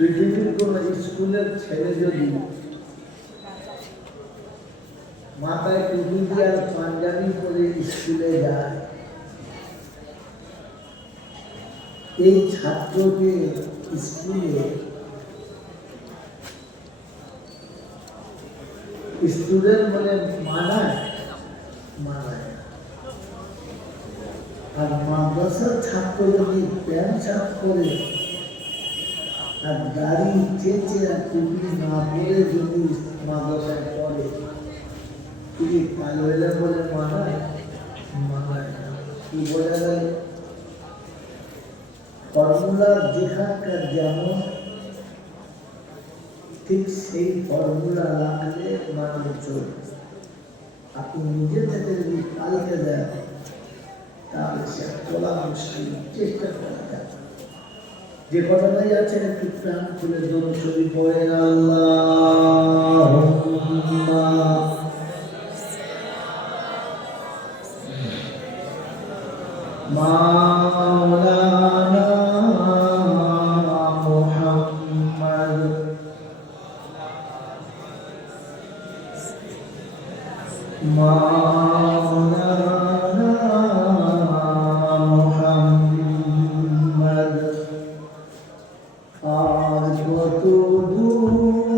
পৃথিবীর কোন স্কুলের ছেলে যদি মাথায় টুপি দিয়ে আর পাঞ্জাবি পরে স্কুলে যায়, এই ছাত্রকে স্কুলে স্টুডেন্ট বলে মানায়? মানায় আর মাদ্রাসার ছাত্র যদি প্যান্ট করে আর দাড়ি চেঁচে টুপি না পরে যদি মাদ্রাসায় পড়ে তিনি কালো এলে বলে মানায় মানায় না। কি বোঝা গেল ফর্মুলা যেখানকার যেমন, ঠিক সেই ফর্মুলা রাখলে মানবে চলবে আপনি নিজে থেকে যদি পাল্টে দেন তাহলে সে তোলা মুশকিল, চেষ্টা করা যাবে। যে কথাটাই আছে একটু প্রাণ খুলে ছবি পড়ে আল্লাহ। আজ কত দূর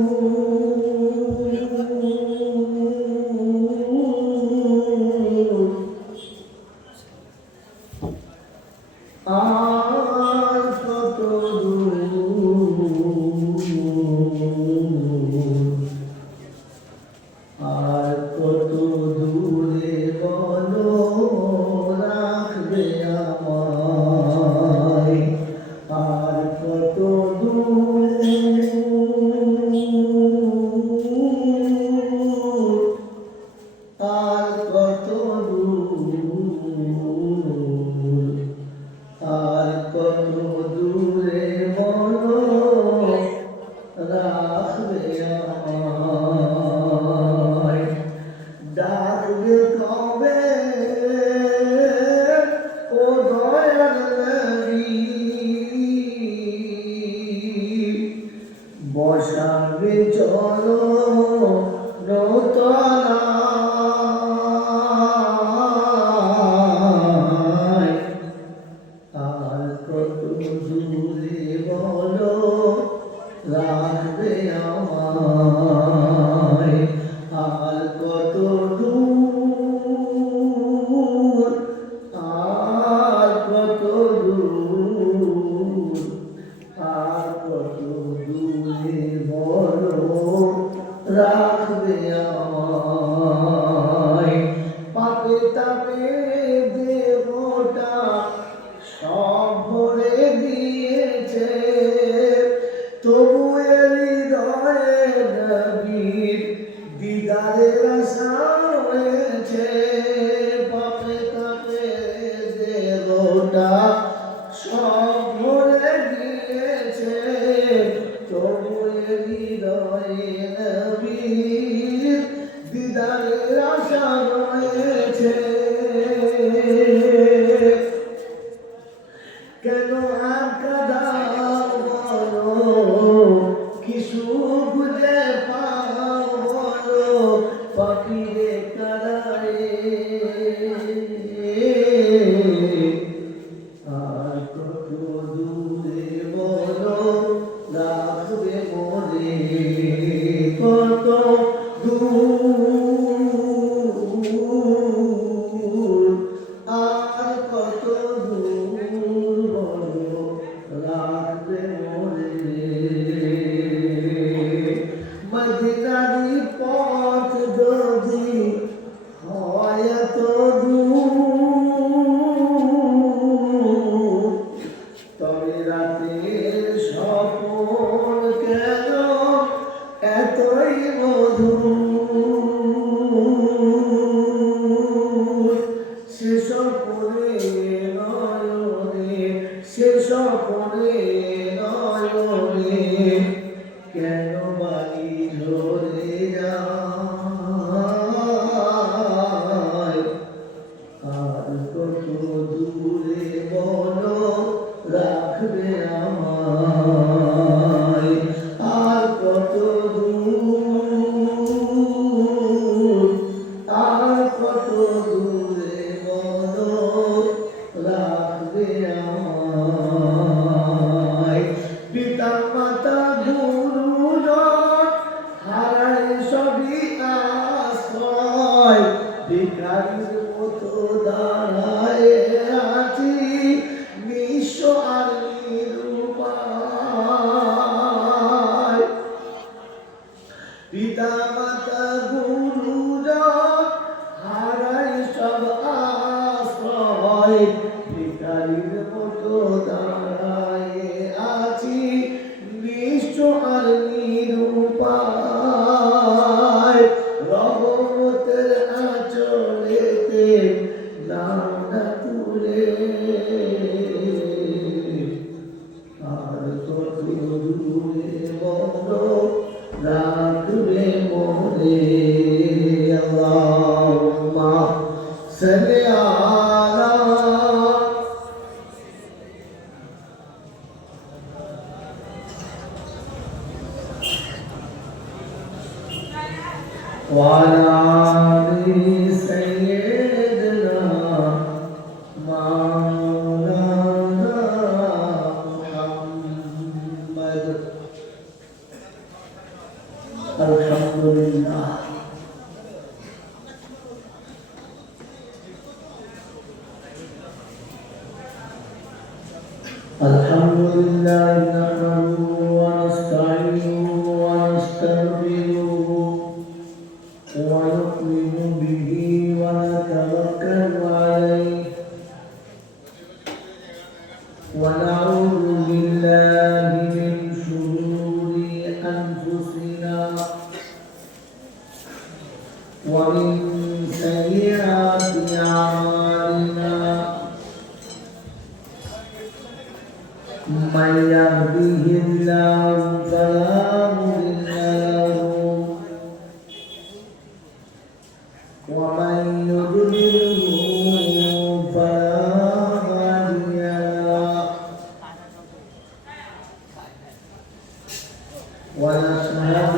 the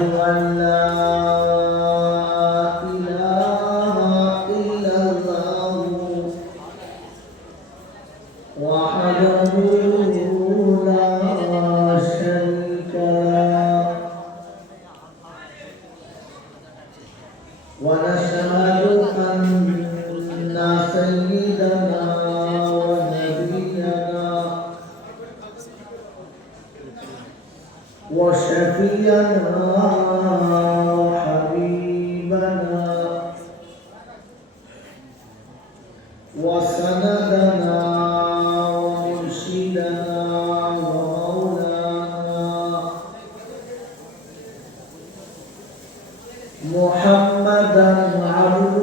ونشهد أن لا محمدا عبده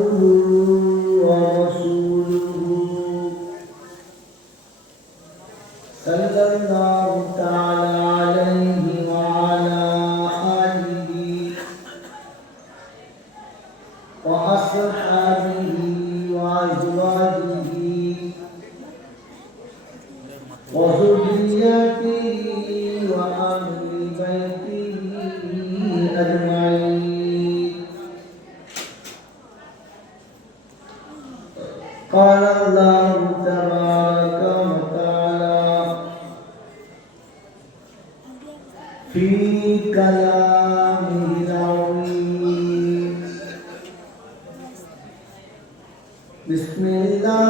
بسم الله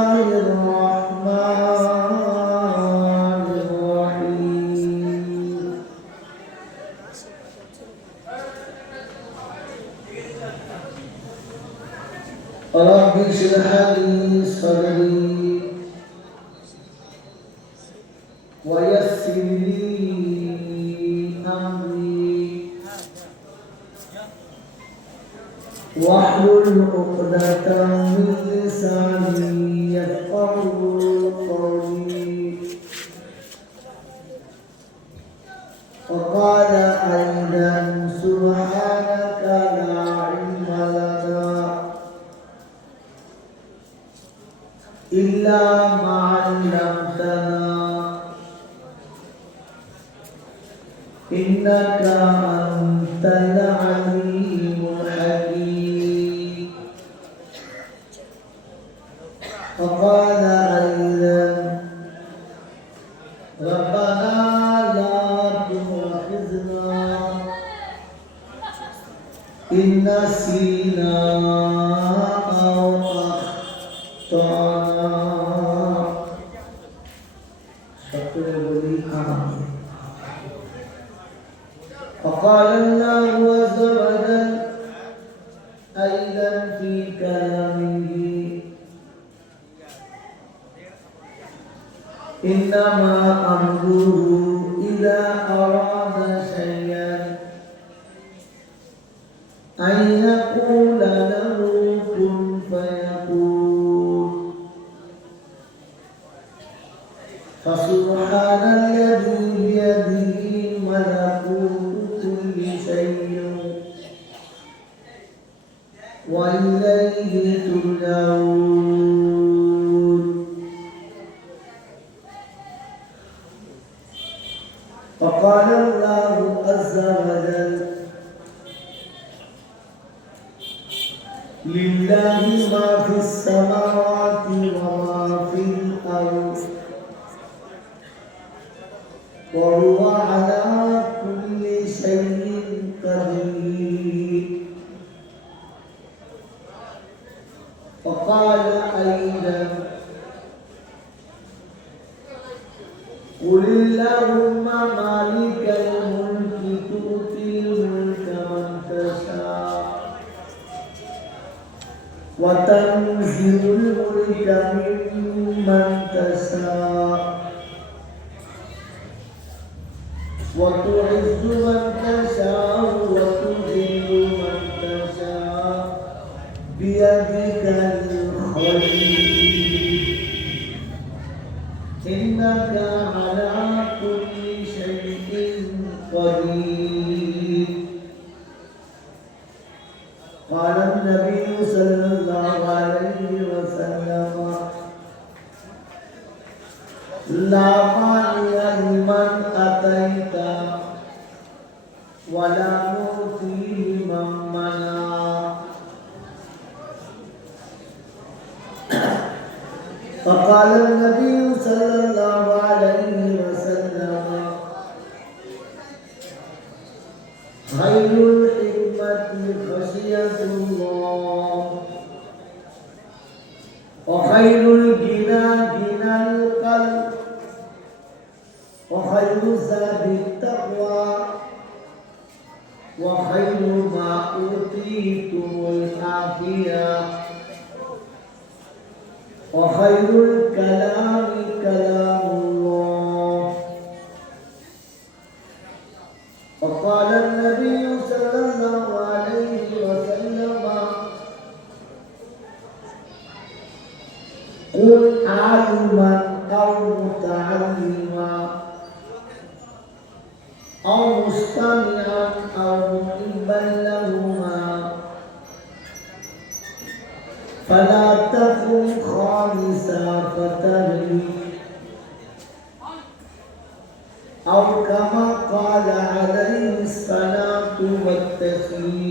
إنما أمره لله ما في السماوات وما في الأرض. وهو على كل شيء قدير. فقال أيضا قل اللهم مالك وتنزل الملك ممن تشاء وتعز من تشاء وتذل من تشاء بيدك وخير الجنى جنى القلب. وخير زاد التقوى. وخير ما أوتيتم فلا تكن خالصا فترمي. أو كما قال عليه الصلاة والتسليم.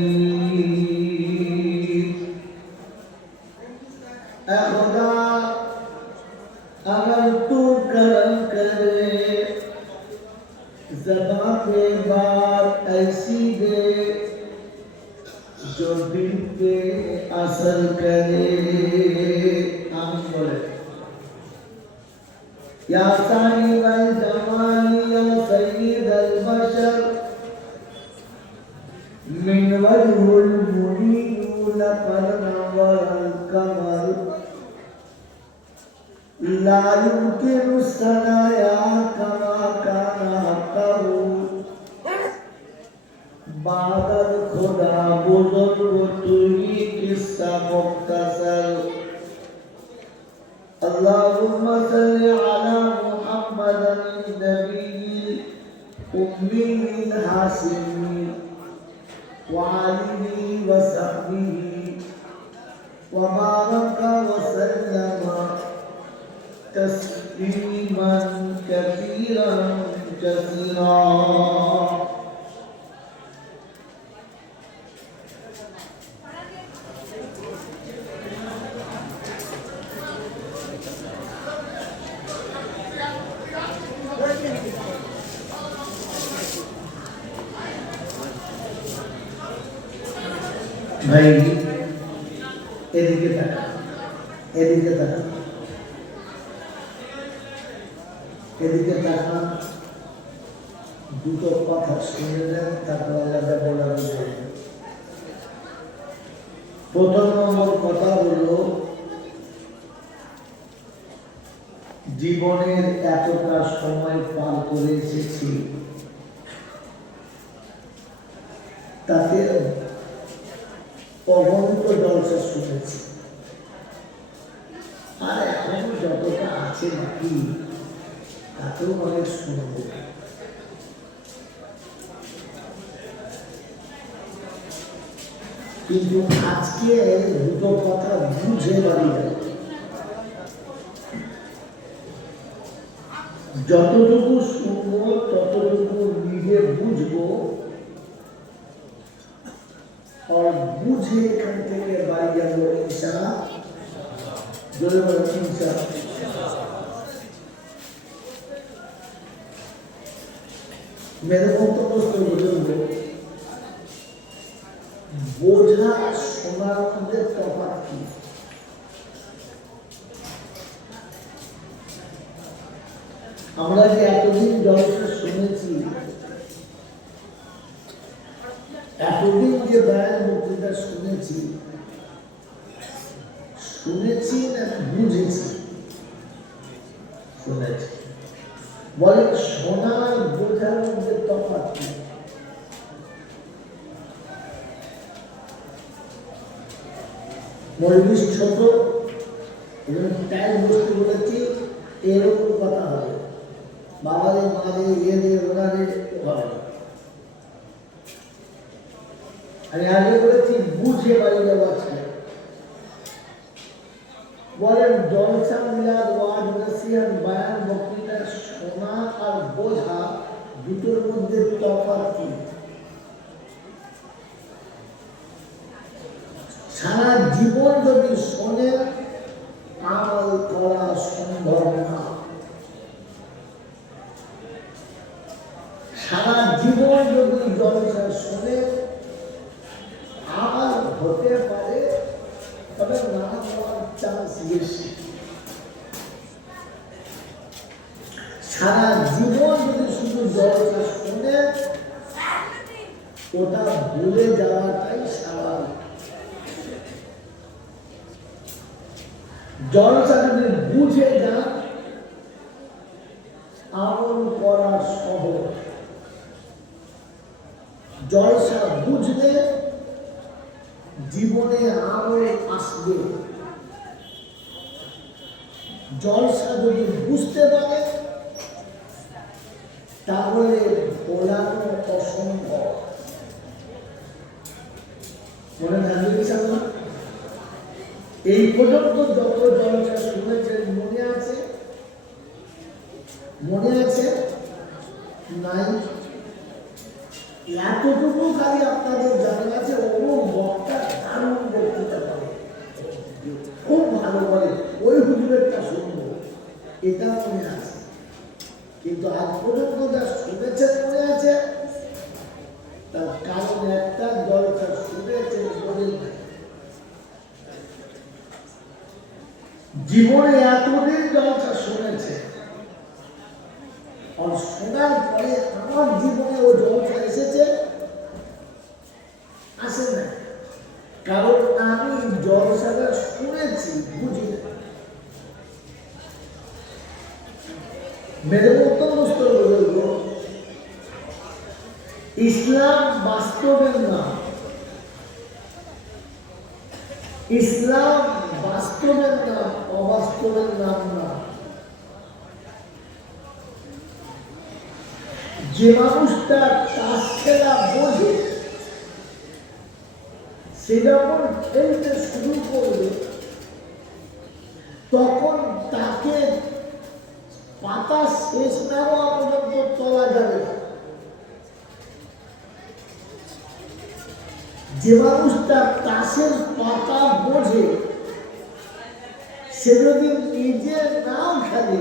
لا يمكن الثنايا كما كان حقه بعد الخدا بزرگ تھی قصہ مختصر. اللهم صل على محمد النبي الأمي الهاشمي وعليه وصحبه وبارك وسلم تسليما كثيرا كثيرا भाई एदिके तक एदिके तक করে তাতে অগণিত জলসা শুনেছি আর এখন যতটা আছে নাকি তাতেও অনেক শুনব কিন্তু আজকে দুটো কথা বুঝে বাড়ি যতটুকু ততটুকু নিজে বুঝব। और বুঝে এখান থেকে বাড়ি যাব ইনশা বোঝা শোনার মধ্যে তফাৎ কি? আমরা যে এতদিন জলসা শুনেছি, এতদিন যে বয়ান বক্তৃতা শুনেছি শুনেছি না বুঝেছি, শুনেছি। বলে শোনার বোঝার মধ্যে তফাৎ কি? মরিবিশ ছোট বলেছি বুঝে বাড়ি যাব আজকে। বলেন জলসা মিলাদ, ওয়াজ, নসিহত, বায়ান, বক্তৃতা, শোনা আর বোঝা দুটোর মধ্যে তফাৎ কি? সারা জীবন যদি শোনে আমল করা সম্ভব না সারা জীবন যদি জলসা শোনে আবার হতে পারে তবে না হওয়ার চান্স বেশি সারা জীবন যদি শুধু জলসা শুনে ওটা ভুলে যাওয়াটাই স্বাভাবিক জলসা যদি বুঝে যান আমল করা সহজ জলসা বুঝলে জীবনে আমল আসবে। জলসা যদি বুঝতে পারে, তাহলে ভোলানো অসম্ভব। মনে থাকবে এই পর্যন্ত যত জলসা শুনেছেন, মনে আছে? মনে আছে? নাই। এতটুকু খালি আপনাদের জানা আছে ও বক্তা দারুণ বক্তৃতা করে। খুব ভালো করে। ওই হুজুরেরটা শুনব। এটা মনে আছে। কিন্তু আজ পর্যন্ত যা শুনেছে মনে আছে, তার কারণ একটা দল তার শুনেছে মনে জীবনে এতদিন দলটা শুনেছে। আর শোনার পরে আমার জীবনে ও জলসা এসেছে আসে না কারণ আমি জলসাটা শুনেছি বুঝি না মেরে অত্যন্ত বলব ইসলাম বাস্তবের নাম ইসলাম বাস্তবের নাম অবাস্তবের নাম না যে মানুষটা তাস খেলা বোঝে, সে যখন খেলতে শুরু করবে, তখন তাকে পাতা শেষ না হওয়া পর্যন্ত চলা যাবে না। যে মানুষটা তাসের পাতা বোঝে, সে যদি নিজে নাও খেলে,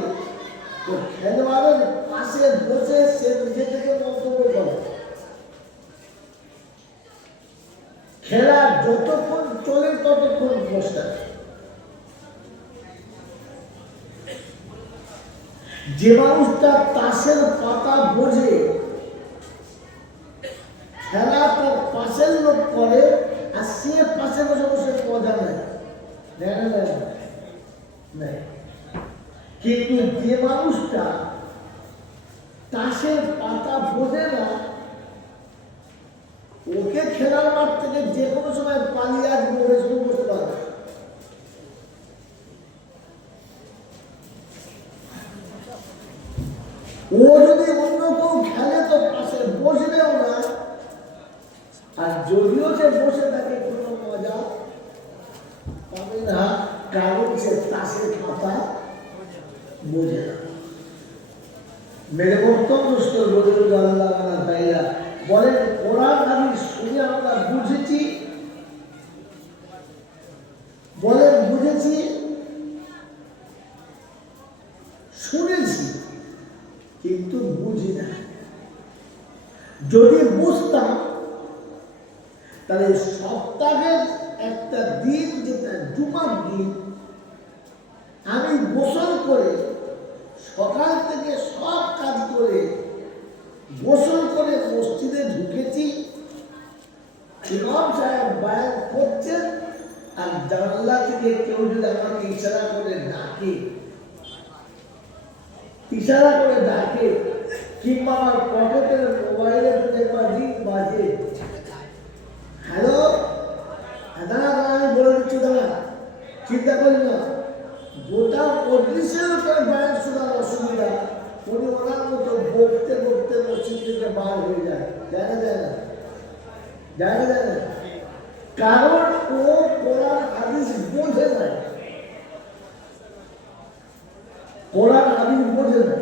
তো খেলোয়াড়ের পাশে বসে, সে নিজে থেকে মন্তব্য করে। খেলা যতক্ষণ চলে, ততক্ষণ বসে। যে মানুষটা তাসের পাতা বোঝে, খেলা তার পাশের লোক করে, আর সে পাশে বসে বসে মজা নেয় না? নেয় কিন্তু যে মানুষটা তাসের পাতা বোঝে না। ওকে খেলার মাঠ থেকে যে কোনো সময় পালিয়ে আসবে শুধু বসতে পারবে ও যদি অন্য কেউ খেলে তো পাশে বসবেও না আর যদিও সে বসে থাকে কোনো মজা পাবে না কারণ সে তাসের পাতা বোঝে না মেরে বক্তব্য বলে আল্লাহ ভাইরা বলেন কোরআন আমি শুনে আমরা বুঝেছি বলেন বুঝেছি শুনেছি কিন্তু বুঝি না যদি বুঝতাম তাহলে সপ্তাহের একটা দিন যেটা জুমার দিন আমি গোসল করে সকাল থেকে সব কাজ করে গোসল করে মসজিদে ঢুকেছি ইমাম সাহেব বায়ান করছেন আর জানলা থেকে কেউ যদি আমাকে ইশারা করে ডাকে ইশারা করে ডাকে কিংবা আমার পকেটের মোবাইলে দেখবা রিং বাজে হ্যালো দাঁড়া দাঁড়া আমি বলে দিচ্ছি দাঁড়া চিন্তা করি না গোটা পঁচিশের উপরে বয়ান শোনার অসুবিধা উনি ওনার মতো বকতে বকতে মসজিদ থেকে বার হয়ে যায় যায় না যায় না যায় না যায় না কারণ ও কোরআন হাদিস বোঝে না কোরআন হাদিস বোঝে না